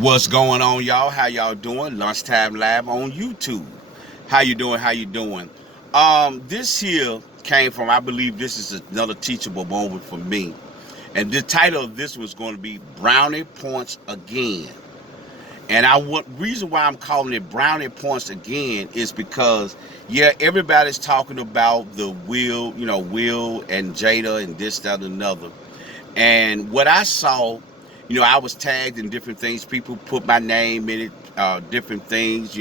What's going on, y'all? How y'all doing? Lunchtime Live on YouTube. How you doing? How you doing? This here came from, I believe this is another teachable moment for me. And the title of this was going to be Brownie Points Again. And reason why I'm calling it Brownie Points Again is because, yeah, everybody's talking about the Will and Jada and this, that, and another. And what I saw, I was tagged in different things. People put my name in it, different things.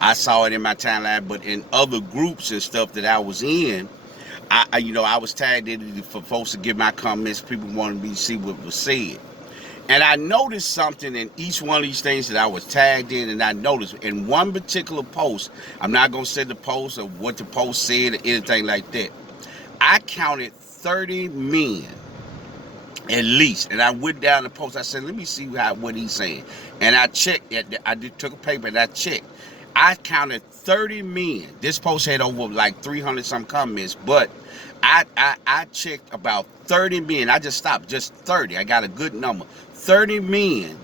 I saw it in my timeline, but in other groups and stuff that I was in, I was tagged in it for folks to give my comments. People wanted me to see what was said. And I noticed something in each one of these things that I was tagged in, and I noticed in one particular post, I'm not going to say the post or what the post said or anything like that. I counted 30 men at least. And I went down the post. I said, let me see what he's saying. And I checked. Took a paper and I checked. I counted 30 men. This post had over like 300 some comments, but I checked about 30 men. I just stopped, just 30. I got a good number. 30 men.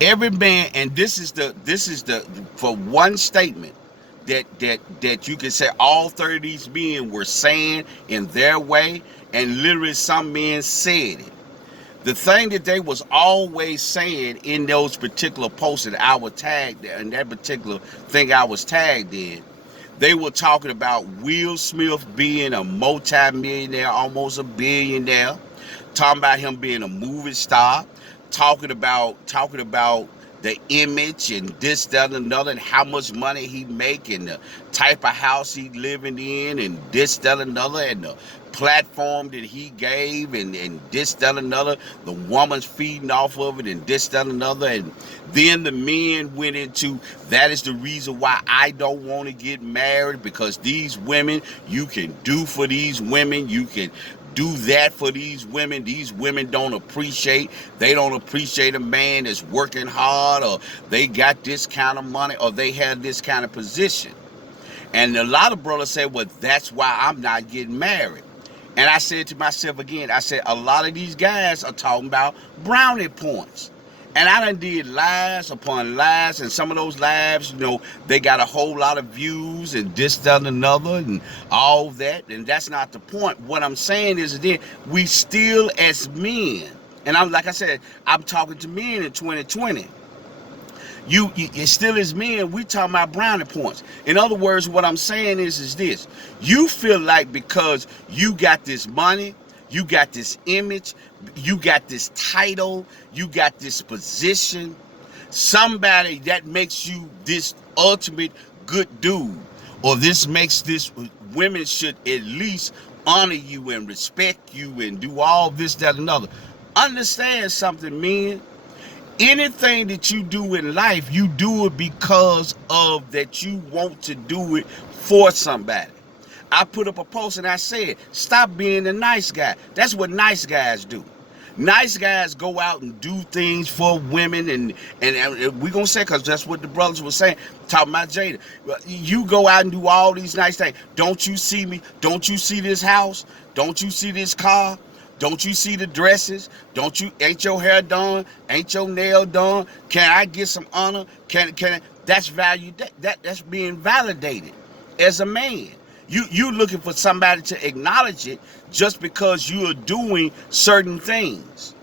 Every man, and this is the for one statement that you can say all 30 of these men were saying in their way, and literally some men said it. The thing that they was always saying in those particular posts that I was tagged in, that particular thing I was tagged in, they were talking about Will Smith being a multi-millionaire, almost a billionaire, talking about him being a movie star, talking about the image and this, that, and another, and how much money he make, and the type of house he living in, and this, that, and another, and the platform that he gave, and this, that, and another, the woman's feeding off of it, and this, that, and another. And then the men went into, that is the reason why I don't want to get married, because these women, you can do for these women, you can do that for these women. These women don't appreciate a man that's working hard, or they got this kind of money, or they have this kind of position. And a lot of brothers say, well, that's why I'm not getting married. And I said to myself again, I said, a lot of these guys are talking about brownie points. And I done did lives upon lives, and some of those lives, they got a whole lot of views and this, that, and another, and all that. And that's not the point. What I'm saying is that we still as men, and like I said, I'm talking to men in 2020. You still as men, we talking about brownie points. In other words, what I'm saying is this. You feel like because you got this money, you got this image, you got this title, you got this position, somebody that makes you this ultimate good dude, or this makes this, women should at least honor you and respect you and do all this, that, and another. Understand something, men. Anything that you do in life, you do it because of that you want to do it for somebody. I put up a post and I said, stop being a nice guy. That's what nice guys do. Nice guys go out and do things for women, and we're going to say, because that's what the brothers were saying, talking about Jada. You go out and do all these nice things. Don't you see me? Don't you see this house? Don't you see this car? Don't you see the dresses? Ain't your hair done? Ain't your nail done? Can I get some honor? Can that's value, that's being validated as a man. You looking for somebody to acknowledge it just because you are doing certain things.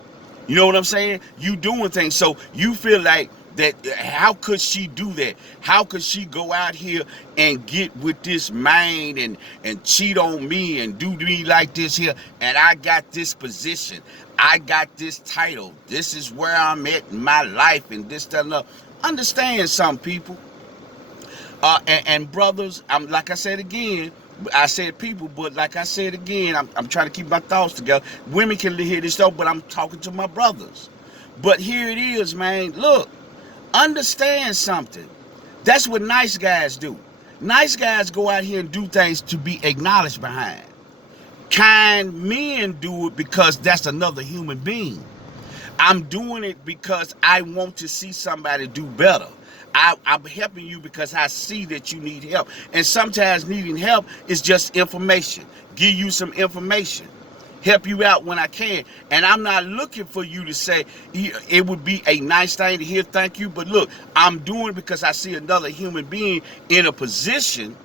You know what I'm saying? You doing things. So you feel like that, how could she do that? How could she go out here and get with this man and cheat on me and do me like this here? And I got this position. I got this title. This is where I'm at in my life, and this, that, and that. Understand some people. And brothers, like I said again, I said people, but like I said again, I'm trying to keep my thoughts together. Women can hear this stuff, but I'm talking to my brothers. But here it is, man. Look, understand something. That's what nice guys do. Nice guys go out here and do things to be acknowledged behind. Kind men do it because that's another human being. I'm doing it because I want to see somebody do better. I'm helping you because I see that you need help. And sometimes needing help is just information. Give you some information. help you out when I can. And I'm not looking for you to say, it would be a nice thing to hear thank you, but look, I'm doing it because I see another human being in a position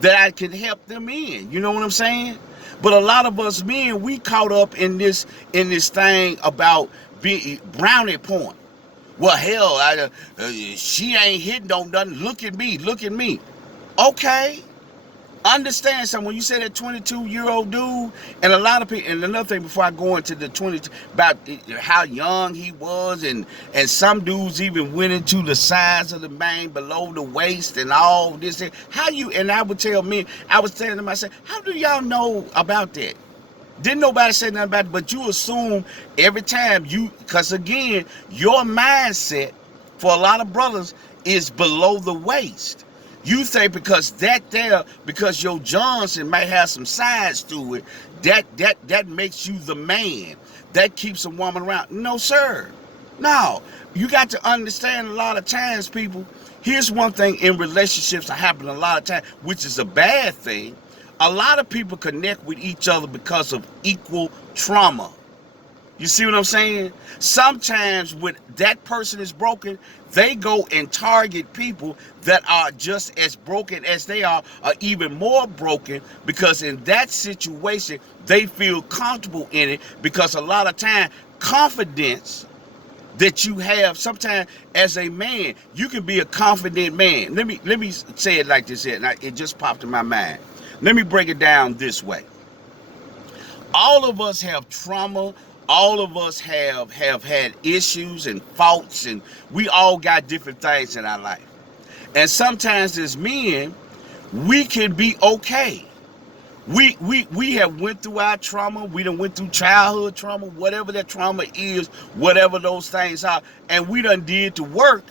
that I can help them in. You know what I'm saying? But a lot of us men, we caught up in this thing about being brownie point. Well, hell, she ain't hitting on nothing. Look at me, look at me. Okay. Understand something. When you say that 22-year-old dude, and a lot of people, and another thing before I go into the 22, about how young he was, and some dudes even went into the size of the man below the waist and all this. How you, and I would tell me, I was telling them, I said, how do y'all know about that? Didn't nobody say nothing about it, but you assume every time because again, your mindset for a lot of brothers is below the waist. You think because because your Johnson might have some size to it, that makes you the man. That keeps a woman around. No, sir. No. You got to understand a lot of times, people, here's one thing in relationships that happen a lot of times, which is a bad thing. A lot of people connect with each other because of equal trauma. You see what I'm saying? Sometimes when that person is broken, they go and target people that are just as broken as they are, or even more broken, because in that situation, they feel comfortable in it, because a lot of time, confidence that you have, sometimes as a man, you can be a confident man. Let me say it like this here, and it just popped in my mind. Let me break it down this way. All of us have trauma. All of us have had issues and faults, and we all got different things in our life. And sometimes as men, we can be okay. We have went through our trauma. We done went through childhood trauma, whatever that trauma is, whatever those things are, and we done did the work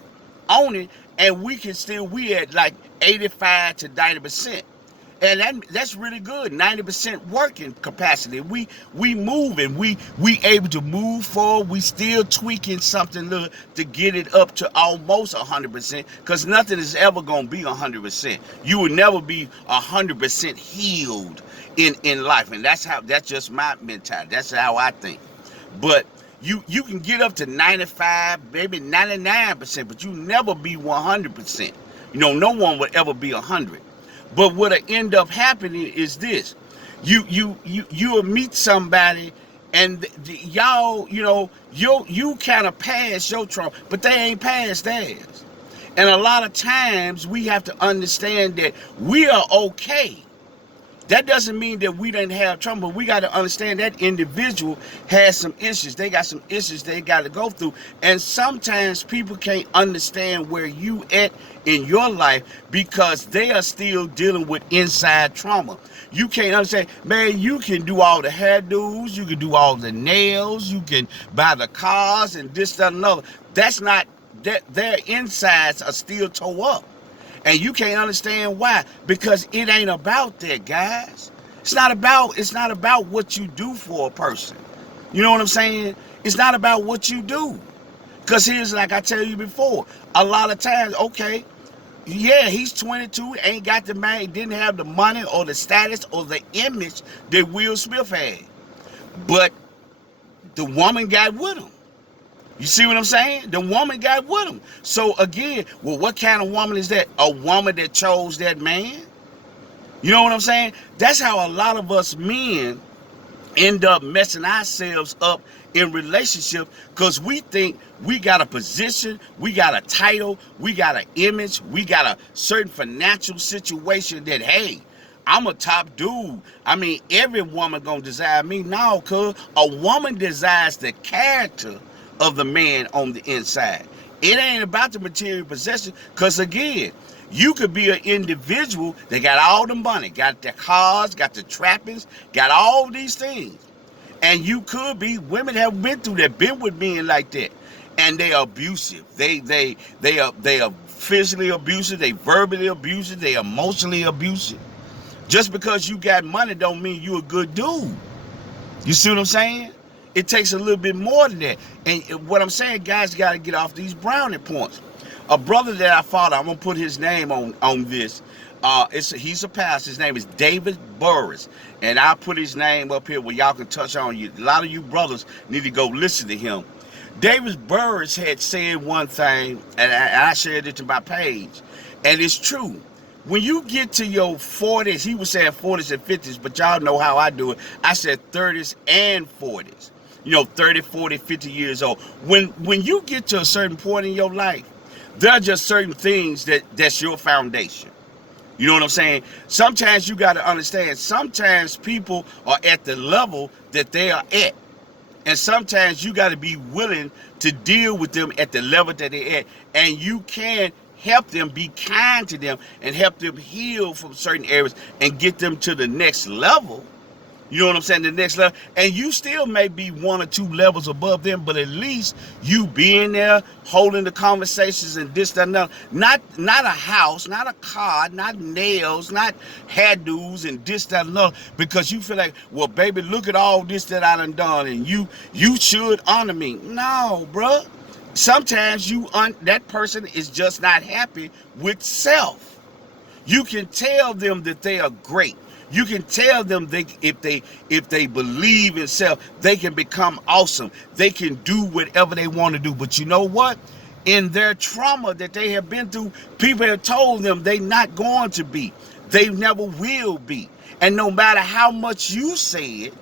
on it, and we at like 85 to 90%. And that's really good. 90% working capacity. We moving. We able to move forward. We still tweaking something to get it up to almost 100%. Because nothing is ever gonna be 100%. You will never be 100% healed in life, and that's just my mentality. That's how I think. But you can get up to 95, maybe 99%, but you never be 100%. You know, no one would ever be 100. But what'll end up happening is this: you'll meet somebody, and y'all, you kind of pass your trauma, but they ain't past theirs. And a lot of times we have to understand that we are okay. That doesn't mean that we didn't have trauma, but we got to understand that individual has some issues. They got some issues they got to go through. And sometimes people can't understand where you at in your life because they are still dealing with inside trauma. You can't understand, man, you can do all the hairdos, you can do all the nails, you can buy the cars and this, that, and another. That's not, their insides are still tore up. And you can't understand why, because it ain't about that, guys. It's not about what you do for a person. You know what I'm saying? It's not about what you do. Because here's, like I tell you before, a lot of times, okay, yeah, he's 22, ain't got the man, didn't have the money or the status or the image that Will Smith had. But the woman got with him. You see what I'm saying? The woman got with him. So again, well, what kind of woman is that? A woman that chose that man? You know what I'm saying? That's how a lot of us men end up messing ourselves up in relationships, because we think we got a position, we got a title, we got an image, we got a certain financial situation that, hey, I'm a top dude. I mean, every woman gonna desire me. No, cuz a woman desires the character of the man on the inside. It ain't about the material possession, because again, you could be an individual that got all the money, got the cars, got the trappings, got all these things. And you could be, women have been through that, been with men like that. And they are abusive. They are physically abusive, they verbally abusive, they emotionally abusive. Just because you got money don't mean you a good dude. You see what I'm saying? It takes a little bit more than that. And what I'm saying, guys, got to get off these brownie points. A brother that I follow, I'm gonna put his name on this. He's a pastor. His name is David Burris, and I'll put his name up here where y'all can touch on you. A lot of you brothers need to go listen to him. David Burris had said one thing, and I shared it to my page, and it's true. When you get to your 40s, he was saying 40s and 50s, but y'all know how I do it. I said 30s and 40s. 30, 40, 50 years old. When you get to a certain point in your life, there are just certain things that's your foundation. You know what I'm saying? Sometimes you got to understand, sometimes people are at the level that they are at. And sometimes you got to be willing to deal with them at the level that they're at. And you can help them, be kind to them, and help them heal from certain areas and get them to the next level. You know what I'm saying? The next level. And you still may be 1 or 2 levels above them, but at least you being there, holding the conversations and this, that, and that. Not a house, not a car, not nails, not hairdos and this, that, and that. Because you feel like, well, baby, look at all this that I done and you should honor me. No, bruh. Sometimes that person is just not happy with self. You can tell them that they are great. You can tell them if they believe in self, they can become awesome. They can do whatever they want to do. But you know what? In their trauma that they have been through, people have told them they're not going to be. They never will be. And no matter how much you say it,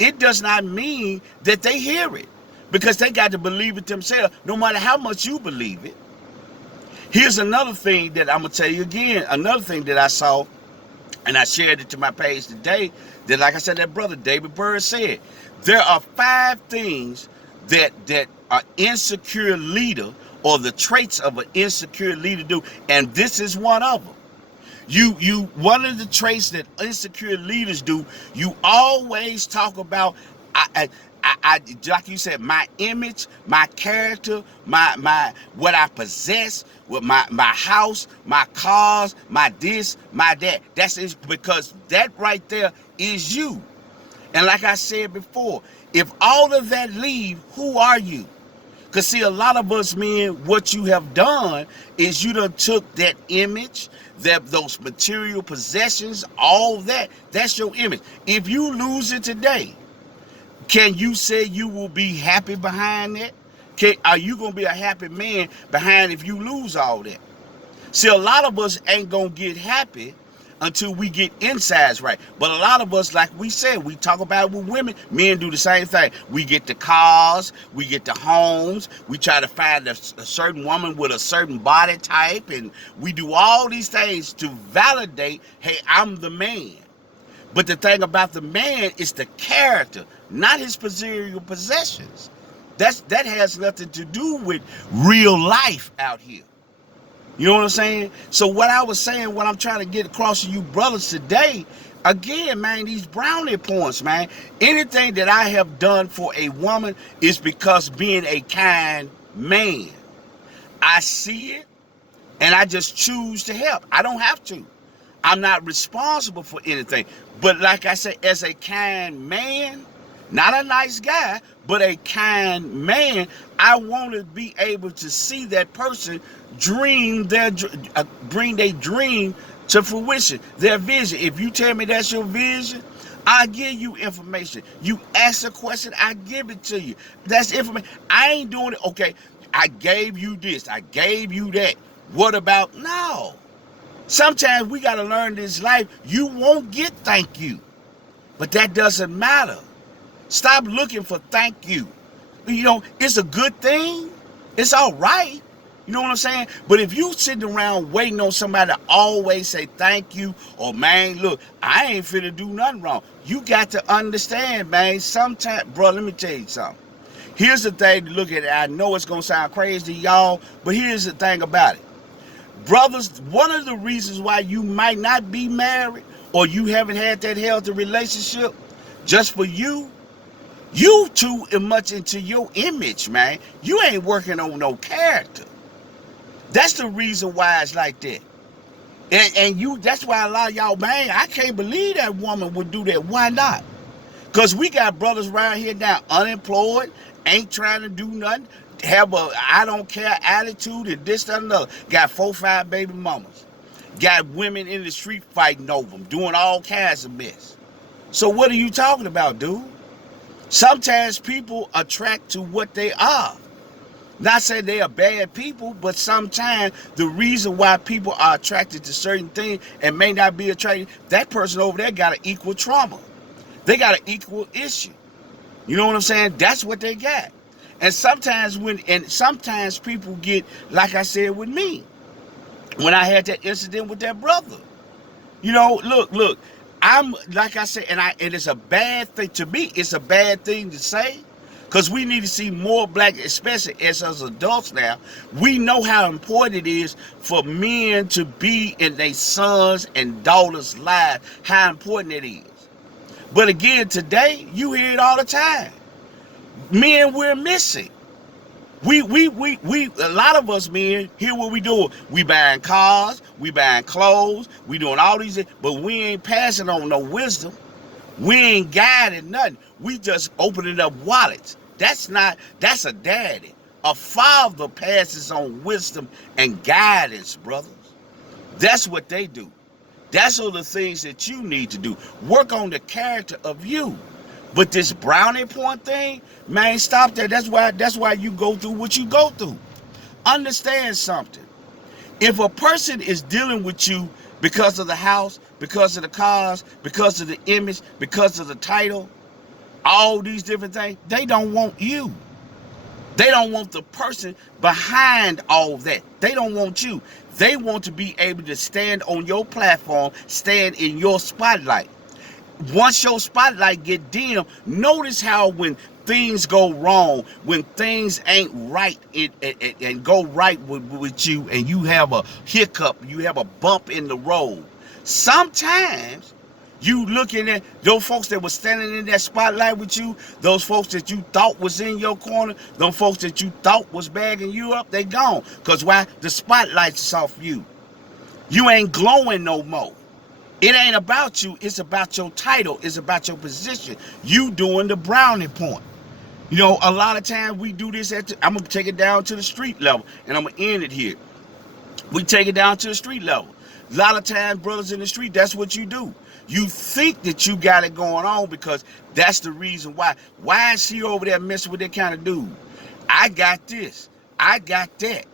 it does not mean that they hear it. Because they got to believe it themselves, no matter how much you believe it. Here's another thing that I'm going to tell you again. Another thing that I saw, and I shared it to my page today, that, like I said, that brother David Burris said, there are 5 things that an insecure leader, or the traits of an insecure leader, do, and this is one of them. One of the traits that insecure leaders do, you always talk about, like you said, my image, my character, my what I possess, with my house, my cars, my this, my that. That's it, because that right there is you. And like I said before, if all of that leave, who are you? Because see, a lot of us men, what you have done is you done took that image, those material possessions, all that's your image. If you lose it today, can you say you will be happy behind that? Are you going to be a happy man behind if you lose all that? See, a lot of us ain't going to get happy until we get insides right. But a lot of us, like we said, we talk about it with women. Men do the same thing. We get the cars, we get the homes, we try to find a certain woman with a certain body type, and we do all these things to validate, hey, I'm the man. But the thing about the man is the character, not his material possessions. That has nothing to do with real life out here. You know what I'm saying? So what I was saying, what I'm trying to get across to you brothers today, again, man, these brownie points, man. Anything that I have done for a woman is because being a kind man. I see it, and I just choose to help. I don't have to. I'm not responsible for anything. But like I said, as a kind man, not a nice guy, but a kind man, I want to be able to see that person bring their dream to fruition, their vision. If you tell me that's your vision, I give you information. You ask a question, I give it to you. That's information. I ain't doing it. Okay, I gave you this, I gave you that. What about now? Sometimes we got to learn this life. You won't get thank you, but that doesn't matter. Stop looking for thank you. It's a good thing. It's all right. You know what I'm saying? But if you sitting around waiting on somebody to always say thank you, or man, look, I ain't finna do nothing wrong. You got to understand, man, sometimes, bro, let me tell you something. Here's the thing to look at it. I know it's going to sound crazy to y'all, but here's the thing about it. Brothers, one of the reasons why you might not be married, or you haven't had that healthy relationship, just for you too much into your image, man. You ain't working on no character. That's the reason why it's like that. And that's why a lot of y'all, man, I can't believe that woman would do that. Why not? Because we got brothers around here now unemployed, ain't trying to do nothing. have a I don't care attitude and this, that, and another. Got 4, 5 baby mamas. Got women in the street fighting over them, doing all kinds of mess. So what are you talking about, dude? Sometimes people attract to what they are. Not saying they are bad people, but sometimes the reason why people are attracted to certain things and may not be attracted, that person over there got an equal trauma. They got an equal issue. You know what I'm saying? That's what they got. And sometimes sometimes people get, like I said with me, when I had that incident with that brother. You know, look, I'm, like I said, and it's a bad thing to me. It's a bad thing to say, because we need to see more black, especially as us adults now. We know how important it is for men to be in their sons and daughters' lives, how important it is. But again, today, you hear it all the time. Men, we're missing. We, a lot of us men, here what we doing. We buying cars, we buying clothes, we doing all these things, but we ain't passing on no wisdom. We ain't guiding nothing. We just opening up wallets. That's a daddy. A father passes on wisdom and guidance, brothers. That's what they do. That's all the things that you need to do. Work on the character of you. But this brownie point thing, man, stop that. That's why you go through what you go through. Understand something. If a person is dealing with you because of the house, because of the cars, because of the image, because of the title, all these different things, they don't want you. They don't want the person behind all that. They don't want you. They want to be able to stand on your platform, stand in your spotlight. Once your spotlight get dim, notice how when things go wrong, when things ain't right and go right with you, and you have a hiccup, you have a bump in the road, sometimes you looking at those folks that were standing in that spotlight with you, those folks that you thought was in your corner, those folks that you thought was bagging you up, they gone. Because why? The spotlight's off you. You ain't glowing no more. It ain't about you. It's about your title. It's about your position. You doing the brownie point. You know, a lot of times we do this I'm going to take it down to the street level, and I'm going to end it here. We take it down to the street level. A lot of times, brothers in the street, that's what you do. You think that you got it going on because that's the reason why. Why is she over there messing with that kind of dude? I got this. I got that.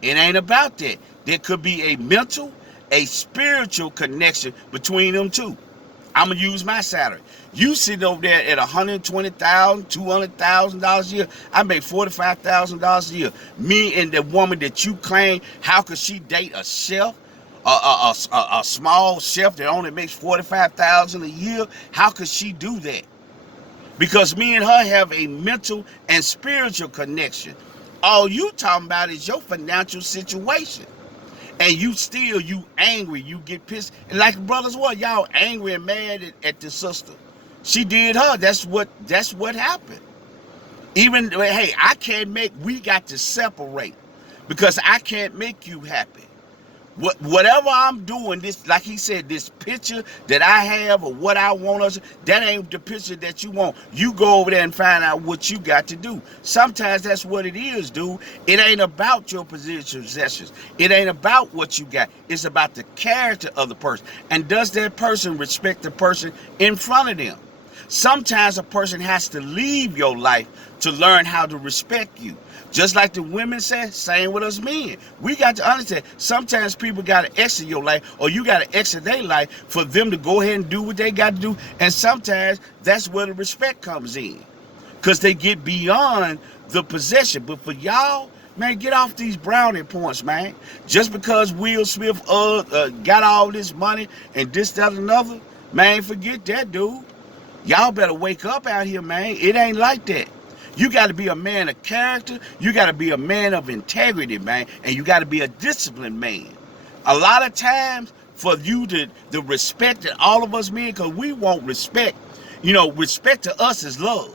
It ain't about that. There could be a mental, a spiritual connection between them two. I'm going to use my salary. You sitting over there at $120,000, $200,000 a year. I make $45,000 a year. Me and the woman that you claim, how could she date a chef? A small chef that only makes $45,000 a year? How could she do that? Because me and her have a mental and spiritual connection. All you talking about is your financial situation. And you angry, you get pissed. And like brothers, what? Y'all angry and mad at the sister. She did her. That's what happened. Even, hey, we got to separate. Because I can't make you happy. Whatever I'm doing, this, like he said, this picture that I have or what I want us, that ain't the picture that you want. You go over there and find out what you got to do. Sometimes that's what it is, dude. It ain't about your possessions. It ain't about what you got. It's about the character of the person. And does that person respect the person in front of them? Sometimes a person has to leave your life to learn how to respect you. Just like the women say, same with us men. We got to understand, sometimes people got to exit your life, or you got to exit their life for them to go ahead and do what they got to do. And sometimes that's where the respect comes in, because they get beyond the possession. But for y'all, man, get off these brownie points, man. Just because Will Smith got all this money and this, that, and another, man, forget that, dude. Y'all better wake up out here, man. It ain't like that. You got to be a man of character. You got to be a man of integrity, man. And you got to be a disciplined man. A lot of times for you to respect that all of us men, because we want respect. You know, respect to us is love.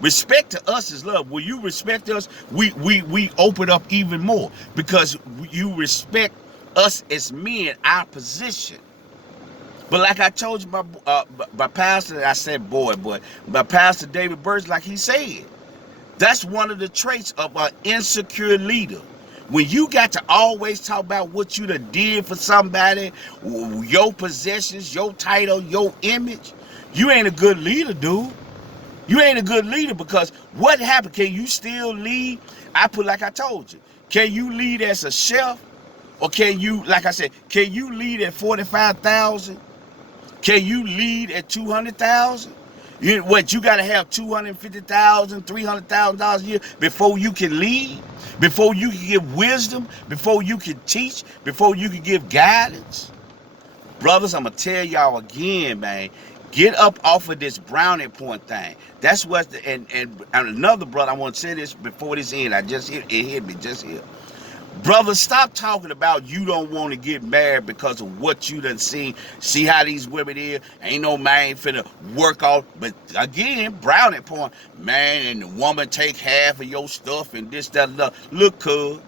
Respect to us is love. When you respect us, we open up even more, because you respect us as men, our position. But like I told you, my pastor, I said boy, but my pastor David Burns, like he said, That's one of the traits of an insecure leader. When you got to always talk about what you done did for somebody, your possessions, your title, your image, you ain't a good leader, dude. You ain't a good leader, because what happened? Can you still lead? Like I told you, can you lead as a chef? Or can you, like I said, can you lead at 45,000? Can you lead at 200,000? You got to have 250,000, $300,000 a year before you can lead, before you can give wisdom, before you can teach, before you can give guidance. Brothers, I'm gonna tell y'all again, man. Get up off of this brownie point thing. That's what and another brother, I want to say this before this end. It hit me just here. Brother, stop talking about you don't want to get married because of what you done seen. See how these women is? Ain't no man finna work out. But again, brownie point, man, and the woman take half of your stuff and this, that, and that. Look, cuz,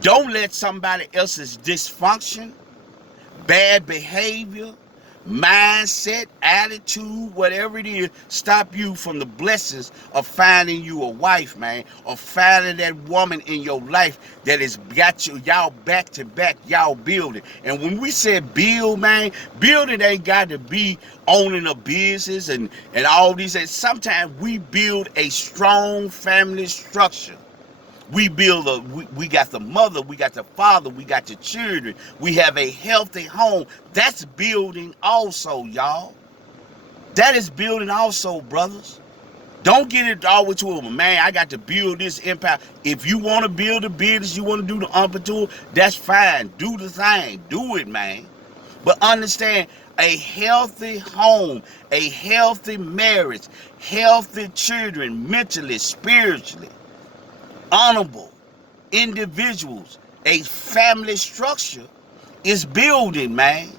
don't let somebody else's dysfunction, bad behavior, mindset, attitude, whatever it is, stop you from the blessings of finding you a wife, man, or finding that woman in your life that has got you, y'all back to back, y'all building. And when we say build, man, building ain't got to be owning a business and all these things. Sometimes we build a strong family structure. We got the mother, we got the father, we got the children. We have a healthy home. That's building also, y'all. That is building also, brothers. Don't get it all to a man, I got to build this empire. If you want to build a business, you want to do the entrepreneur, that's fine. Do the thing. Do it, man. But understand, a healthy home, a healthy marriage, healthy children, mentally, spiritually, honorable individuals, a family structure is building, man.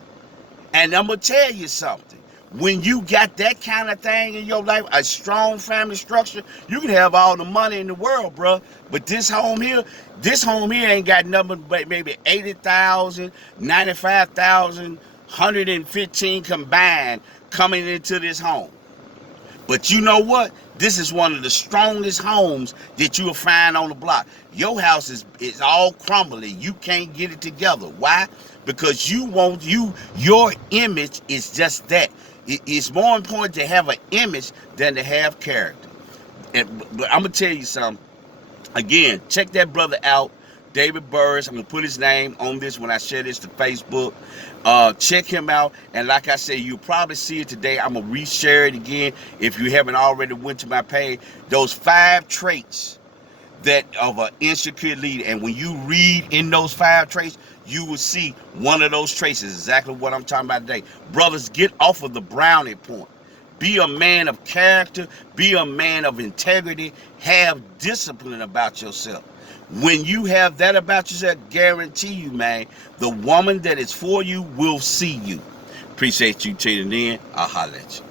And I'm gonna tell you something. When you got that kind of thing in your life, a strong family structure, you can have all the money in the world, bro. But this home here ain't got nothing but maybe 80,000, 95,000, 115 combined coming into this home. But you know what? This is one of the strongest homes that you'll find on the block. Your house is all crumbling. You can't get it together. Why? Because your image is just that. It's more important to have an image than to have character. But I'm going to tell you something. Again, check that brother out, David Burris. I'm going to put his name on this when I share this to Facebook. Check him out. And like I said, you'll probably see it today. I'm going to reshare it again if you haven't already went to my page. Those 5 traits that of an insecure leader. And when you read in those 5 traits, you will see one of those traits is exactly what I'm talking about today. Brothers, get off of the brownie point. Be a man of character. Be a man of integrity. Have discipline about yourself. When you have that about yourself, guarantee you, man, the woman that is for you will see you. Appreciate you tuning in. I'll holler at you.